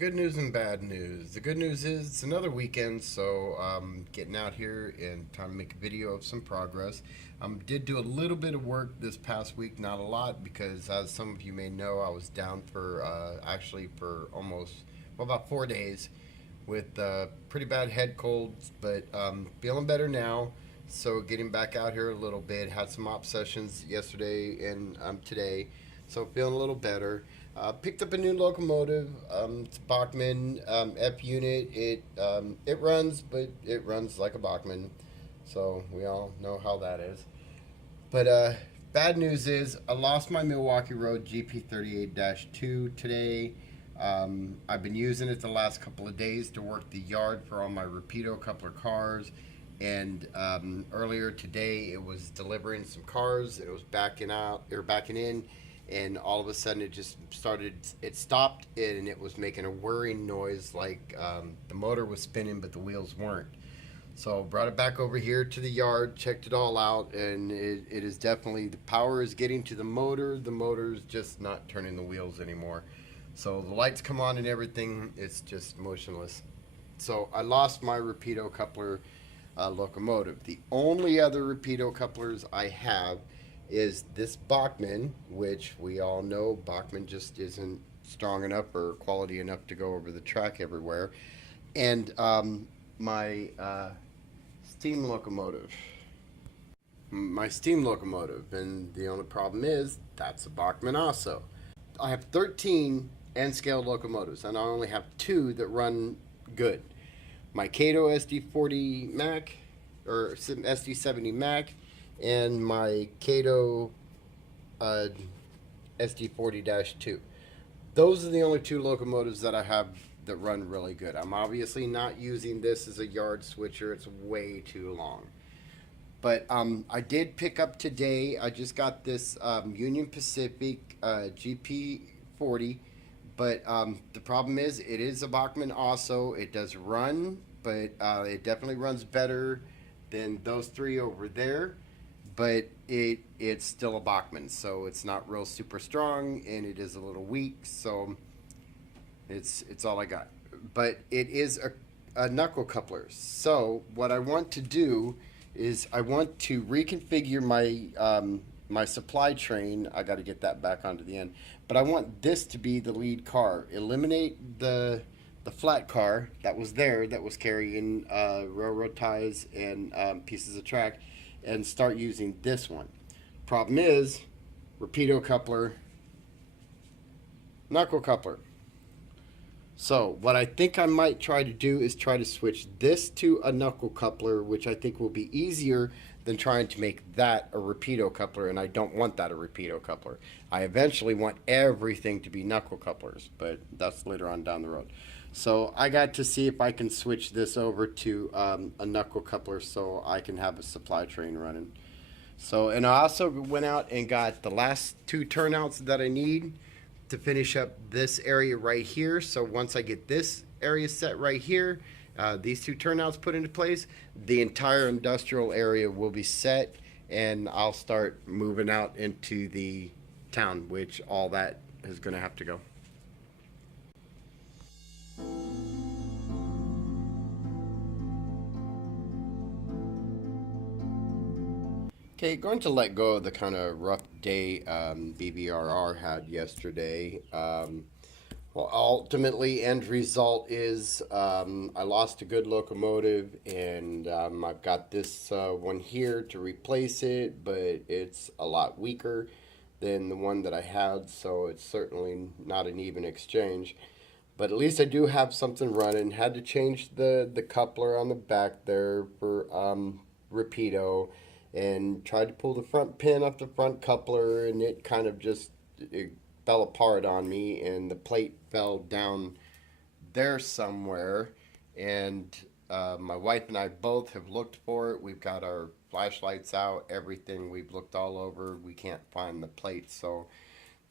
good news and bad news. The good news is it's another weekend, so getting out here and time to make a video of some progress. Did do a little bit of work this past week, not a lot, because as some of you may know, I was down for actually for almost about 4 days with pretty bad head colds, but feeling better now. So getting back out here a little bit. Had some op sessions yesterday and today, so feeling a little better. Picked up a new locomotive. It's a Bachmann F unit. It runs, but it runs like a Bachmann, so we all know how that is. But bad news is I lost my Milwaukee Road GP38-2 today. I've been using it the last couple of days to work the yard for all my Rapido coupler cars. And earlier today, it was delivering some cars. It was backing out or backing in, and all of a sudden it just started. It stopped, and it was making a whirring noise like the motor was spinning, but the wheels weren't. So brought it back over here to the yard, checked it all out, and it is definitely, the power is getting to the motor. The motor's just not turning the wheels anymore. So the lights come on and everything. It's just motionless. So I lost my Rapido coupler locomotive. The only other Rapido couplers I have is this Bachmann, which we all know Bachmann just isn't strong enough or quality enough to go over the track everywhere, and my steam locomotive. My steam locomotive, and the only problem is that's a Bachmann also. I have 13 N-scale locomotives, and I only have two that run good. My Kato SD40 Mac, or SD70 Mac, and my Kato SD40-2. Those are the only two locomotives that I have that run really good. I'm obviously not using this as a yard switcher. It's way too long. But I did pick up today, I just got this Union Pacific GP40. But the problem is, it is a Bachmann also. It does run, but it definitely runs better than those three over there. But it's still a Bachmann, so it's not real super strong, and it is a little weak. So it's all I got. But it is a knuckle coupler. So what I want to do is I want to reconfigure my supply train. I got to get that back onto the end, but I want this to be the lead car. Eliminate the flat car that was there, that was carrying railroad ties and pieces of track, and start using this one. Problem is, Rapido coupler, knuckle coupler. So what I think I might try to do is try to switch this to a knuckle coupler, which I think will be easier than trying to make that a Rapido coupler, and I don't want that a Rapido coupler. I eventually want everything to be knuckle couplers, but that's later on down the road. So I got to see if I can switch this over to a knuckle coupler so I can have a supply train running. So, and I also went out and got the last two turnouts that I need to finish up this area right here. So once I get this area set right here, these two turnouts put into place, the entire industrial area will be set, and I'll start moving out into the town, which all that is going to have to go. Okay, going to let go of the kind of rough day BBRR had yesterday. Well, ultimately, end result is I lost a good locomotive, and I've got this one here to replace it, but it's a lot weaker than the one that I had, so it's certainly not an even exchange. But at least I do have something running. Had to change the coupler on the back there for Rapido, and tried to pull the front pin off the front coupler, and it kind of just it fell apart on me, and the plate fell down there somewhere. And my wife and I both have looked for it. We've got our flashlights out, everything. We've looked all over. We can't find the plate. So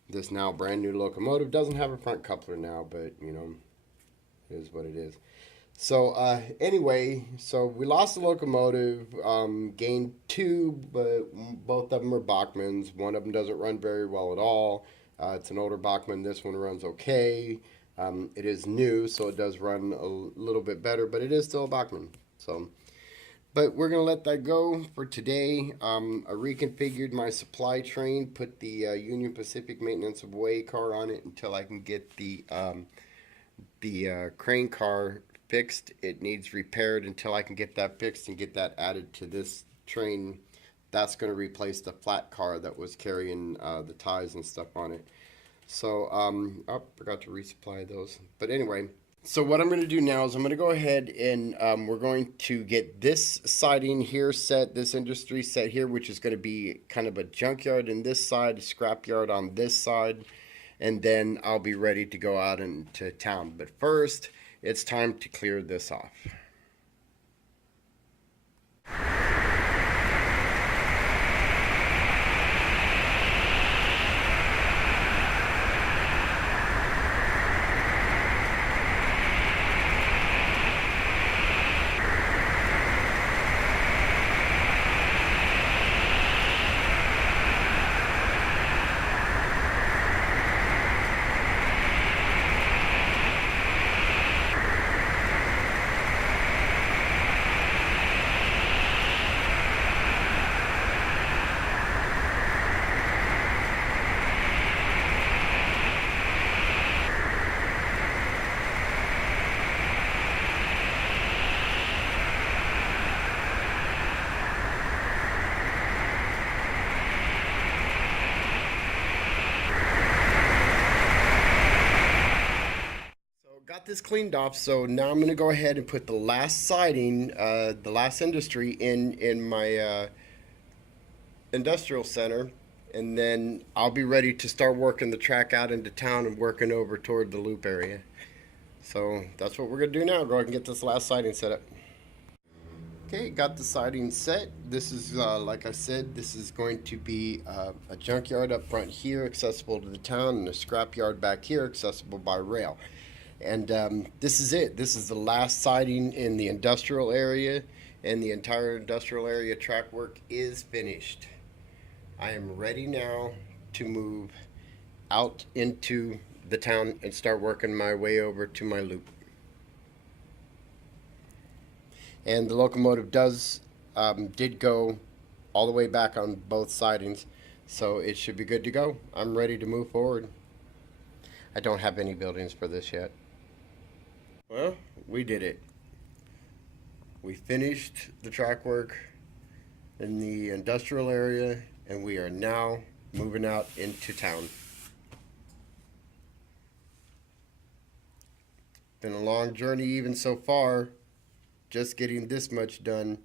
this now brand new locomotive doesn't have a front coupler now, but you know, it is what it is. So anyway, so we lost the locomotive, gained two, but both of them are Bachmanns. One of them doesn't run very well at all. It's an older Bachmann. This one runs okay. It is new, so it does run a little bit better, but it is still a Bachmann. So, but we're gonna let that go for today. I reconfigured my supply train, put the Union Pacific Maintenance of Way car on it until I can get the crane car fixed. It needs repaired until I can get that fixed and get that added to this train. That's going to replace the flat car that was carrying the ties and stuff on it. So, oh, forgot to resupply those. But anyway, so what I'm going to do now is I'm going to go ahead and we're going to get this siding here set, this industry set here, which is going to be kind of a junkyard in this side, a scrap yard on this side, and then I'll be ready to go out into town. But first, it's time to clear this off. Got this cleaned off, so now I'm going to go ahead and put the last siding, the last industry in my industrial center, and then I'll be ready to start working the track out into town and working over toward the loop area. So that's what we're going to do now. Go ahead and get this last siding set up. Okay, got the siding set. This is, like I said, this is going to be a junkyard up front here, accessible to the town, and a scrap yard back here, accessible by rail. And this is it. This is the last siding in the industrial area, and the entire industrial area track work is finished. I am ready now to move out into the town and start working my way over to my loop. And the locomotive did go all the way back on both sidings, so it should be good to go. I'm ready to move forward. I don't have any buildings for this yet. Well, we did it. We finished the track work in the industrial area, and we are now moving out into town. Been a long journey even so far, just getting this much done.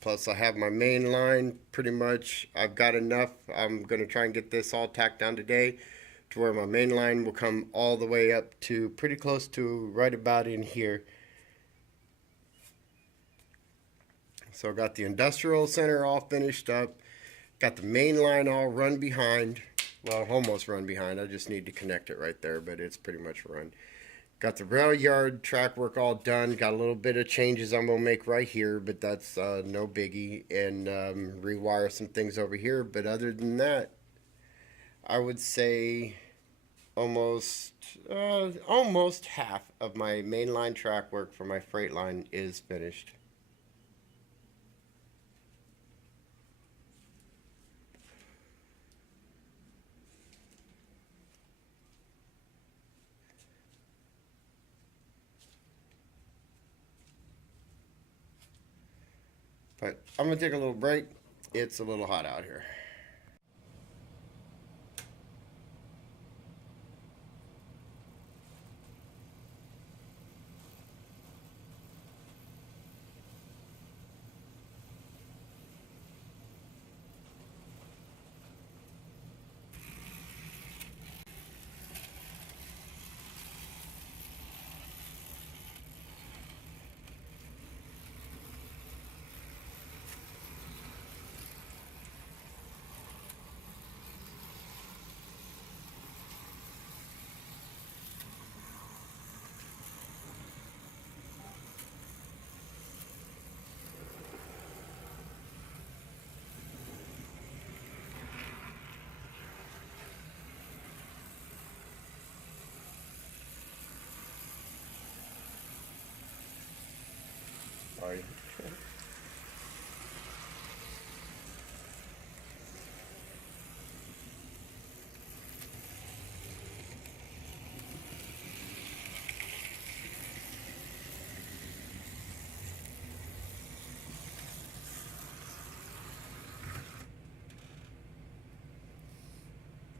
Plus I have my main line pretty much. I've got enough. I'm going to try and get this all tacked down today to where my main line will come all the way up to pretty close to right about in here. So I got the industrial center all finished up. Got the main line all run behind. Well, almost run behind. I just need to connect it right there, but it's pretty much run. Got the rail yard track work all done. Got a little bit of changes I'm going to make right here, but that's no biggie. And rewire some things over here. But other than that, I would say almost half of my mainline track work for my freight line is finished. But I'm going to take a little break. It's a little hot out here.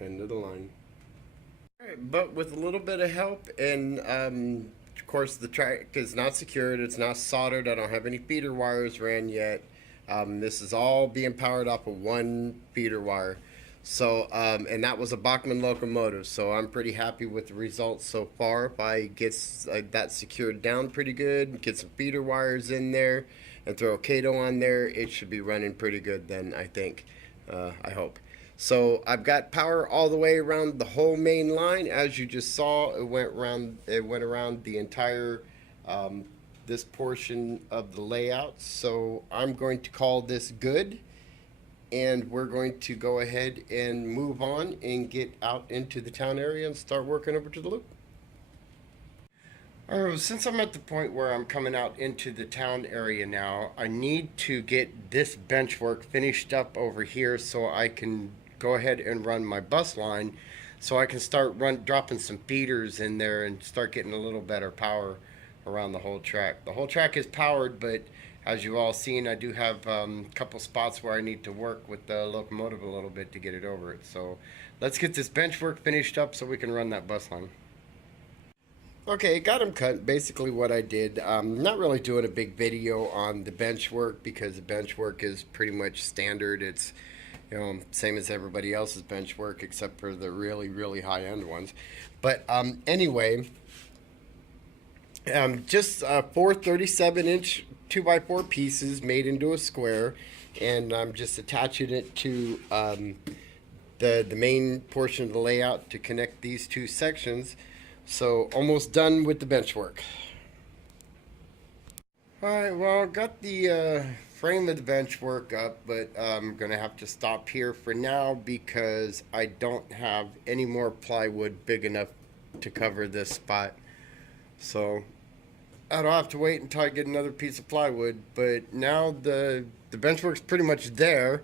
end of the line. All right, but with a little bit of help, and of course the track is not secured, it's not soldered, I don't have any feeder wires ran yet. This is all being powered off of one feeder wire. So, and that was a Bachmann locomotive, so I'm pretty happy with the results so far. If I get that secured down pretty good, get some feeder wires in there, and throw a Kato on there, it should be running pretty good then, I think. I hope. So I've got power all the way around the whole main line. As you just saw, it went around the entire this portion of the layout. So I'm going to call this good. And we're going to go ahead and move on and get out into the town area and start working over to the loop. Alright, since I'm at the point where I'm coming out into the town area now, I need to get this bench work finished up over here so I can go ahead and run my bus line, so I can start dropping some feeders in there and start getting a little better power around the whole track. The whole track is powered, but as you've all seen, I do have a couple spots where I need to work with the locomotive a little bit to get it over it. So let's get this bench work finished up so we can run that bus line. Okay, got them cut. Basically what I did, not really doing a big video on the bench work because the bench work is pretty much standard. It's, you know, same as everybody else's bench work except for the really, really high-end ones. But anyway, just 4 37-inch 2x4 pieces made into a square, and I'm just attaching it to the main portion of the layout to connect these two sections. So almost done with the bench work. Alright, well, got the frame of the bench work up, but I'm gonna have to stop here for now because I don't have any more plywood big enough to cover this spot. So I don't have to wait until I get another piece of plywood, but now the bench work's pretty much there,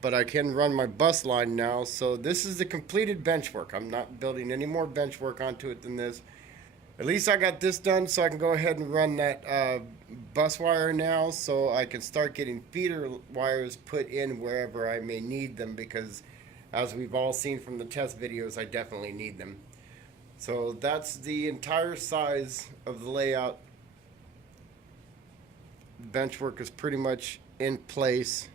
but I can run my bus line now. So this is the completed bench work. I'm not building any more bench work onto it than this. At least I got this done, so I can go ahead and run that bus wire now, so I can start getting feeder wires put in wherever I may need them, because as we've all seen from the test videos, I definitely need them. So that's the entire size of the layout. Bench work is pretty much in place.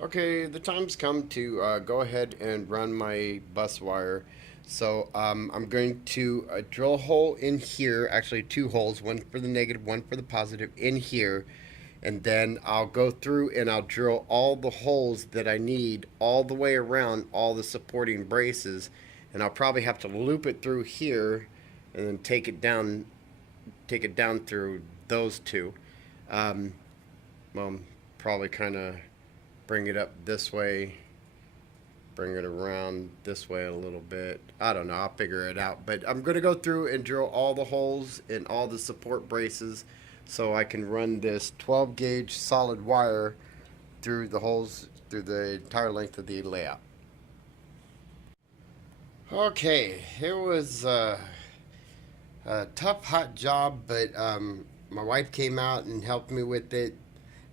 Okay, the time's come to go ahead and run my bus wire. So I'm going to drill a hole in here, actually 2 holes, one for the negative, one for the positive in here. And then I'll go through and I'll drill all the holes that I need all the way around all the supporting braces, and I'll probably have to loop it through here and then take it down through those two. Well, probably kind of bring it up this way, bring it around this way a little bit. I don't know, I'll figure it out, but I'm gonna go through and drill all the holes in all the support braces so I can run this 12 gauge solid wire through the holes through the entire length of the layout. Okay, it was a tough, hot job, but my wife came out and helped me with it.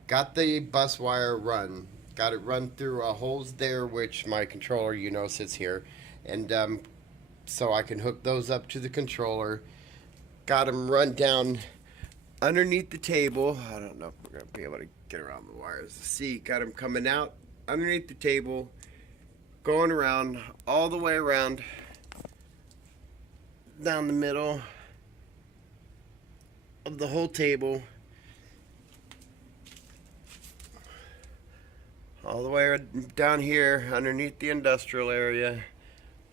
Got the bus wire run. Got it run through holes there, which my controller, you know, sits here. And so I can hook those up to the controller. Got them run down underneath the table. I don't know if we're going to be able to get around the wires. See, got them coming out underneath the table, going around, all the way around, down the middle of the whole table, all the way down here underneath the industrial area,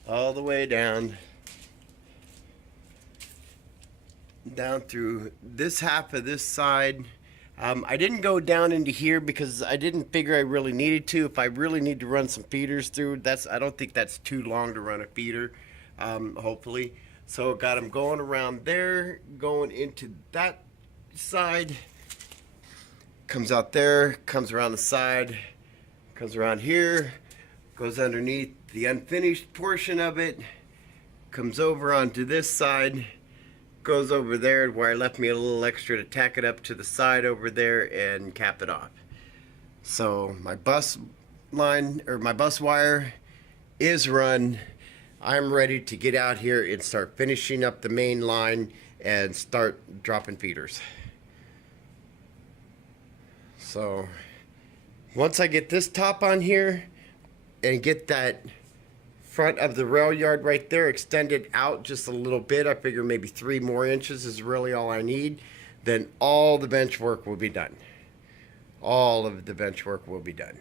all the way down through this half of this side. I didn't go down into here because I didn't figure I really needed to. If I really need to run some feeders through, I don't think that's too long to run a feeder, hopefully. So got them going around there, going into that side, comes out there, comes around the side, comes around here, goes underneath the unfinished portion of it, comes over onto this side, goes over there where I left me a little extra to tack it up to the side over there and cap it off. So my bus line, or my bus wire, is run. I'm ready to get out here and start finishing up the main line and start dropping feeders. So once I get this top on here and get that front of the rail yard right there extended out just a little bit, I figure maybe 3 more inches is really all I need, then all the bench work will be done. All of the bench work will be done.